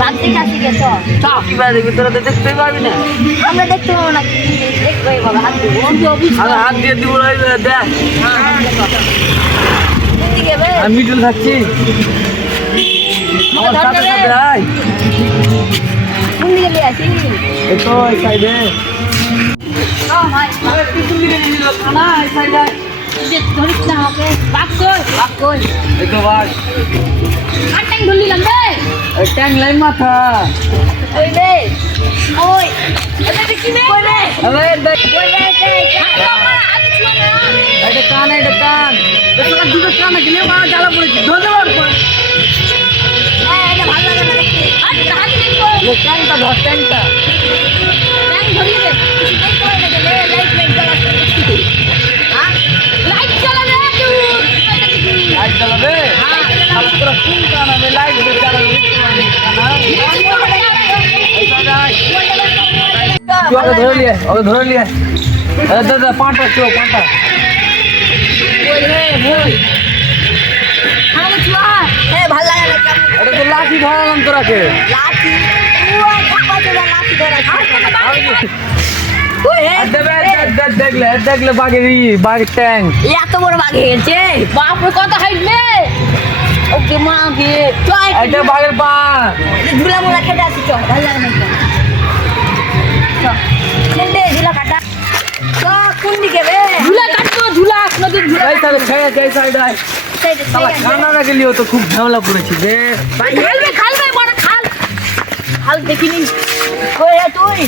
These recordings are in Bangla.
ভাবছি কাছে গেছ চাপ কি বাজে তোরা তো দেখতে পারবি না আমরা দেখতে পাবো না দেখবো এইভাবে হাত দিব আমি হাত দিয়ে দিব দেখ কোন দিকে বে আমি মিডল থাকছি আমার সাথে সাথে আয় কোন দিকে নিয়ে আসি এই তো এই সাইডে ও ভাই তুই কোন দিকে নিয়ে যাচ্ছ না এই সাইডে যে ধরিস না আমাকে বাপ কই এই তো ভাই আর ট্যাং ধরলিলাম বে এই ট্যাং লাইন মাথা ওই বে ওই এটা কি বে ওই বে আরে দেখ ওই বে আগে ছিল না এটা কান তোরা দুটো কানে গেলে মা জ্বালা পড়েছি ধন্যবাদ এটা ভালো লাগে না দেখতে আর হাত দেখো ট্যাংটা ধর ট্যাংটা ট্যাং ধরিয়ে দে দেখতে হয় না লে লাইট জ্বালাচ্ছে হ্যাঁ লাইট জ্বালাবে তুই লাইট জ্বালাবে তাহলে তোরা কোন কান আমি লাইট দিয়ে জ্বালাবে ওকে ধরে নিয়ে দাদা পাঁটা পাঁটা ভালো লাগে না এটা তো লাঠি ধরালাম তোরাকে লাঠি দেখলে বাঘের ট্যাং এত বড় বাঘ গেছে বাপরে কত হাইট রে ওকে মা কে চল এটা বাঘের পা ঝুলা মুলা খেতে আসি চল ভালো লাগে না চল দে ঝুলা কাটা তো কোন দিকে রে ঝুলা কাটবো ঝুলা নদীর ঝুলা এই সাইডে এই সাইডে খানা গেলিও তো খুব ঝামেলা পড়েছি রে খালবে বড় খাল খাল দেখিনি কই রে তুই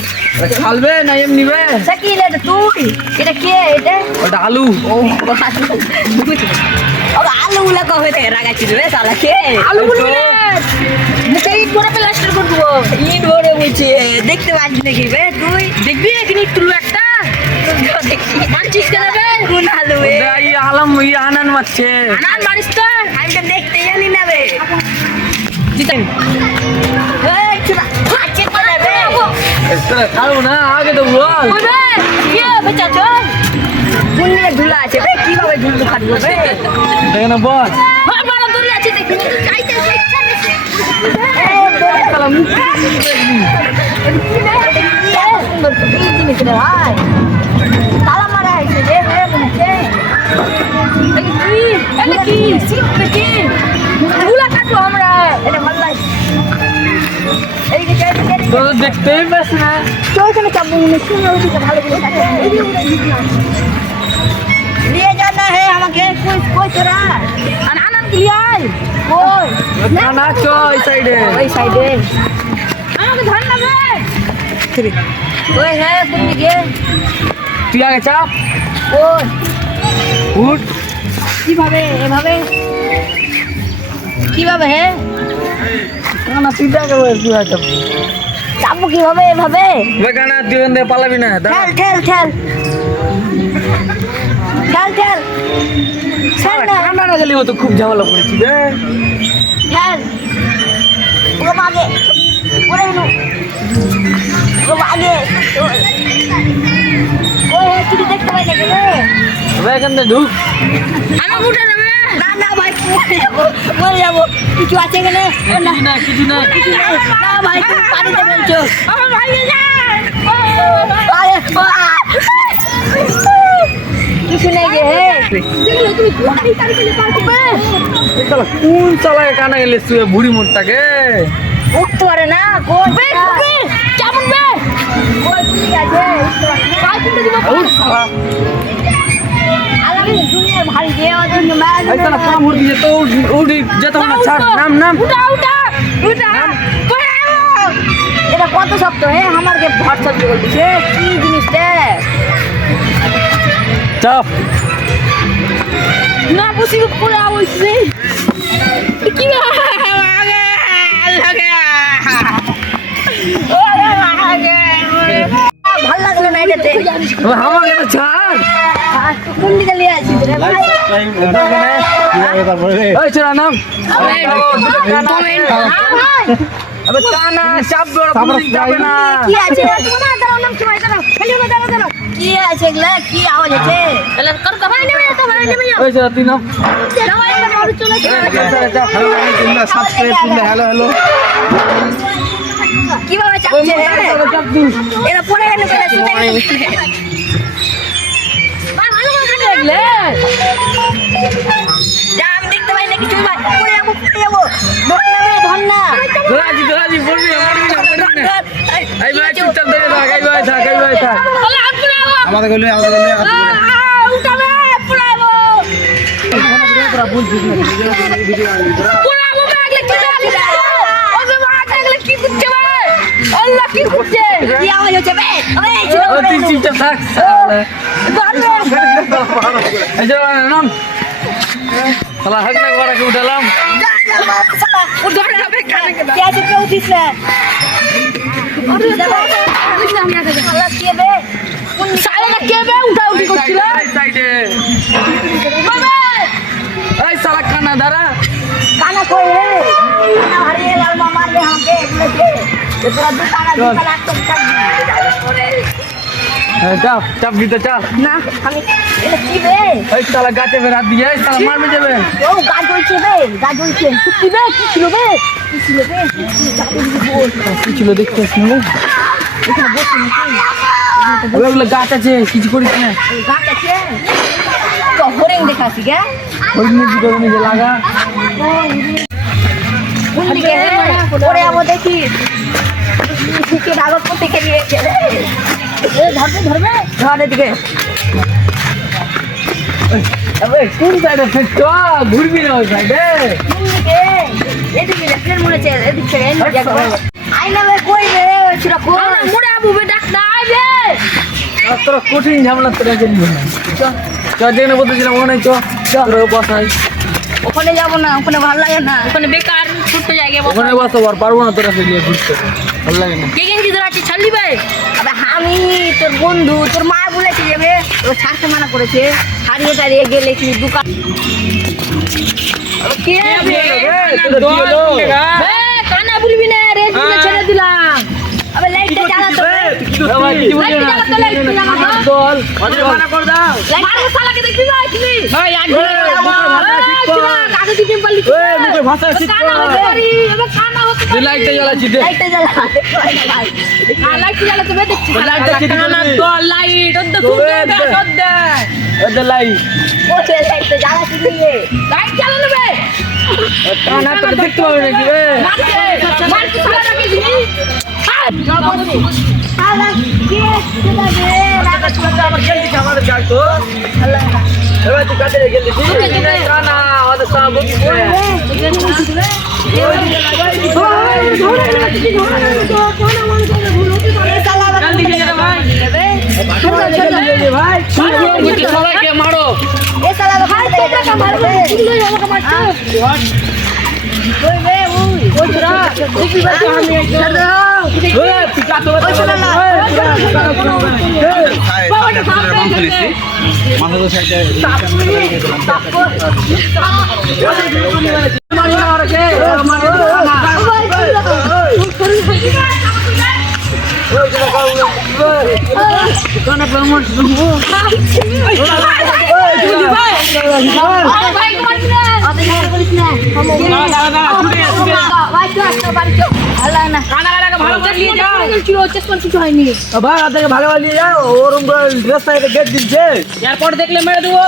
খালবে না এমনি বে সাকি রে তুই এটা কে এটা ওটা আলু ও আলু গুলা কবে থেকে রাগাচ্ছিস রে শালা কে আলু বলবি না মুখে ইট করে প্লাস্টার করে দেবো ইট ভরে বলছে দেখতে পাচ্ছিস নাকি বে তুই দেখবি এখানে তুলু একটা দেখি মানছিস কেন বে কোন আলু বে এই আলম আনান মারছে আনান মারিস তো আমি তো দেখতে জানি না বে জিতেন এই চুরা ফাটছে করে বে খাবো না আগে তো বল ওই বে কে বেচা চল কোন দিকে ঝুলা আছে বে কিভাবে ঝুলতে ফাটবো বে দেখে না বল হ্যাঁ বড় দড়ি আছে দেখি চাইতে তালা মারা হয়েছে রে রে মনে কি গুলা কাটবো আমরা এটা ভালো লাগে তো দেখতেই পাস না তো এখানে চাপবো মনে ভালো করে কাটে নিয়ে যানা হে আমাকে কই কই তোরা আনান কি আই কই খানা চো এই সাইডে ওই সাইডে আমাকে ধর না বে ওই হে কোন দিকে তুই আগে চাপ ওই উঠ কিভাবে এভাবে কিভাবে হে খানা তুই আগে তুই আগে চাপ চাপবো কিভাবে এভাবে বেগানা তুই দে পালাবি না ঠেল ঠেল ঠেল ঠেল ঠেল ঠেল না খানা গেলিও তো খুব ঝামেলা পড়েছি রে ঠেল ওর আগে ওরে নো ওর আগে ওই তুই দেখতে পাই নাকি রে বেগান দে ঢুক আমার উঠে যাবে না না ভাই মরে যাবো কিছু আছে এখানে কিছু না না ভাই তুমি পানিতে বলছো আমার ভাই কিছু নেই গে হে তুমি গাড়ি গেলে পার করবে কোন চালায় কানা গেলে তুই বুড়ি মোটটাকে উঠতে পারে না কোন কেমন বে কোন ঠিক আছে ভাই কিন্তু দিব আলাদা দুনিয়া ভারী যে ওদের ম্যাচ এই সালা কাম উড়ি যেত উড়ি যেত না ছাড় নাম উঠা এটা কত শক্ত হে আমাকে ভরসা দিয়ে বলছে কি জিনিসটা চাপ না বুঝি পুরো আওয়াজে কি ভাল লাগলো না এটাতে আমাকে তো ছাড় কোন দিকে নিয়ে আসিস রে ভাই ওই চোরা নাম আবে টানা চাপ ধরে পুলিশ যাবে না কি আছে দাঁড়াও নাম সময় দাঁড়াও খালি দাঁড়াও কি আছে এগুলা কি আওয়াজ আছে এলা কর তো ভাই নেবে তো ভাই নেবে ওই চোরা তুই নাম দাঁড়াও চলে সাবস্ক্রাইব করলে হ্যালো হ্যালো কিভাবে ওই চাপছে মোটা রে? করে চাপ দিস। এরা পড়ে গেল কেন শুতে গেল ভালো করে দেখলে যা আমি দেখতে পাই না কিছু ভাই পড়ে যাবো ধর না ধরাজি বলবি না, বলবি না। এই ভাই চুপচাপ দেখে থাক, এই ভাই থাক, এই ভাই থাক। আমাদের গলে উঠাবে পড়াবো তোরা বলছিস না, পড়াবো লাগলে কি হবে ওকে মাথা লাগলে কি করছে ভাই আল্লাহ কি করছে কি আওয়াজ হচ্ছে বে ওই ছিল ও তুই চুপচাপ থাক। এই যে নাম শালা হাক না করা কে উঠালাম। ও ধরে যাবে কানে কে আছে কেউ দিস না আল্লাহ কে বে কোন সালা কে বে উঠা উঠি করছিল এই সাইডে বাবা এই শালা কানা দাঁড়া। কানা কই হে কানা হারিয়ে লাল মামা লে हमके लेके ये पूरा दुकान लाख तो कर চাপ চাপ দিতে চাপ। না আমি এটা কি বে এই শালা গাছে বেড়া দিয়ে এই শালা মারবে যাবে। ও গাছ হইছে বে গাছ হইছে কি বে কি ছিল বে কি ছিল বে কি ছিল দেখতে শুনো এখানে বসে নাকি ওগুলো গাছ আছে কিছু করিস না। গাছ আছে তো হরিণ দেখাছি কে হরিণের ভিডিও নিজে লাগা। কোন দিকে পরে যাবো দেখি দিকে ভাগত করতে খেলিয়েছে রে এ ধরবে ধরবে ধরে দিকে আবে কোন সাইডে ফেটতো ঘুরবি না ওই সাইডে। কোন দিকে এদিকে লেফটের মনে চল এদিকে আইনা বে কই বে ছিল কোন মুড়া বুবে ডাক না আইবে তোরা কঠিন ঝামেলা তোরা জানি না। চ যেখানে বলতেছিলাম ওখানে চ তোরা বসাই ওখানে যাব না ওখানে ভালো লাগে না ওখানে বেকার ছোট জায়গা ওখানে বসো আর পারবো না তোরা ফেলিয়ে ঘুরতে ভালো লাগে না। কে গেঞ্জি ধরে আছে ছাড়লি ভাই আবে আমি তোর বন্ধু তোর মা বলেছে যাবে ও ছাড়তে মানা করেছে হারিয়ে টারিয়ে গেলে কি দোকান কে কানা বলবি না রে ছেড়ে দিলাম আবে লাইটটা জ্বালা তো মারো শালাকে দেখবি ভাই তুমি ভাই আজ কাকে দিতে পারলি কানা হতে পারি এবার কানা হতে পারি লাইটটা জ্বালাচ্ছি দে। লাইটটা জ্বালা ভাই লাইটটা জ্বালাতে বে দেখছি লাইটটা চিঠি কানা করবি। তো লাইট ওদ দে ওদের লাইট ওকে লাইটটা জ্বালাতে দিয়ে লাইট জ্বালানো বে কানা তোরা দেখতে পাবে নাকি রে। মারতে শালা রাখি দিবি শালা কে সেটা রে রাখা আমার গেলদি আমার যাই তো আল্লাহ এবার তুই কাটে গেলদি কানা ওদের সব বকিছে। ভাই সবাইকে মারো ভাই আপনাকে ভালো নিয়ে যাও ওরম রাস্তায় গেট দিচ্ছে এরপর দেখলে মেরে দেবো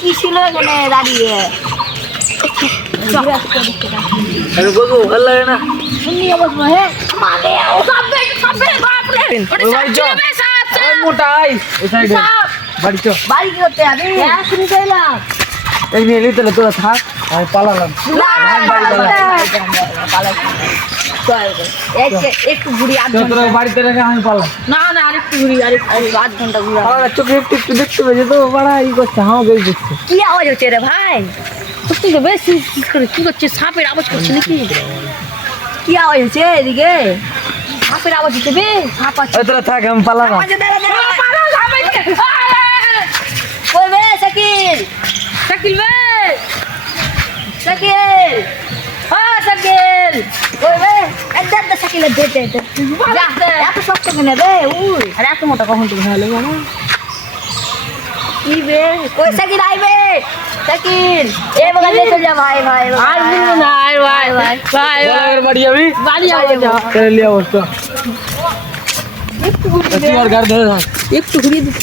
কি ছিল এখানে দাঁড়িয়ে বলবো ভালো লাগে না। মোটা আই ওই সাইডে বাড়ি চ বাড়ি কি করতে হবে শুনে চাইলাম এই নিয়ে নিতে তোরা থাক আমি পালালাম। একটু ঘুরি তোরা বাড়িতে রেখে আমি পালাম। না না আরেকটু ঘুরি আরেকটু 8 ঘন্টা ঘুরা পালা চোখে একটু একটু দেখতে পেয়েছে তো বাড়া ই করছে আমাকে এই করছে। কি আওয়াজ হচ্ছে রে ভাই বুঝতে তো বেশি কি করছে সাপের আওয়াজ করছে নাকি কি আওয়াজ হচ্ছে এদিকে সাপের আওয়াজ হচ্ছে বে সাপ আছে তোরা থাক আমি পালালাম। কই বে শাকিল শাকিল বে শাকিল শাকিল কই বে একদম শাকিল দে এত শক্ত কেন রে উই আরে এত মোটা কখন তুমি হলো জানো কি বে কই সাকির আইবে সাকির এ বগা ले चल जा भाई भाई আর বলবো না আয় ভাই ভাই ভাই ভাই। বাড়ি যাবি বাড়ি যাবো চলে লিয়া বসতো তুই আর ঘর ধরে থাক একটু ঘুরিয়ে দিস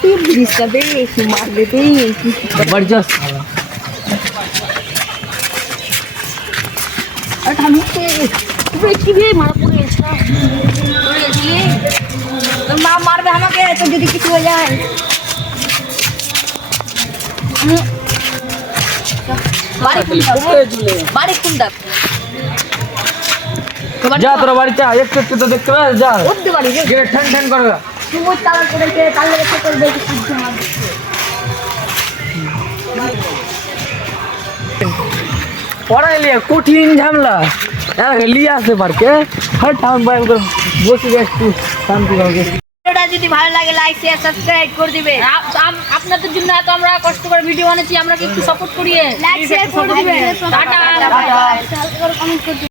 তুই ব্রিজটা বে একটু মার দে তুই বাড়ি যাস আর থামতে তুই কি বে মারা পড়ে গেছিস পড়ে গেছিলি তোর মা মারবে আমাকে তো যদি কিছু হয়ে যায় বাড়ি বাড়ি কোনটা যা তোর বাড়ি যা একটু একটু তো দেখতে পাস যা উঠতে পারি রে গেট ঠান ঠান করবে তুই তালা করেছে তালা রেখে করবে কি শুদ্ধ মার পড়াই লিয়া কঠিন ঝামেলা লিয়ে আসতে পারকে হট টাউন বাইক বসে গেছ তুই শান্তি হবে ভিডিওটা যদি ভালো লাগে লাইক শেয়ার সাবস্ক্রাইব করে দিবে আপনাদের জন্য এত আমরা কষ্ট করে ভিডিও বানাচ্ছি আমরা কি একটু সাপোর্ট করিয়ে লাইক শেয়ার করে দিবে টাটা টাটা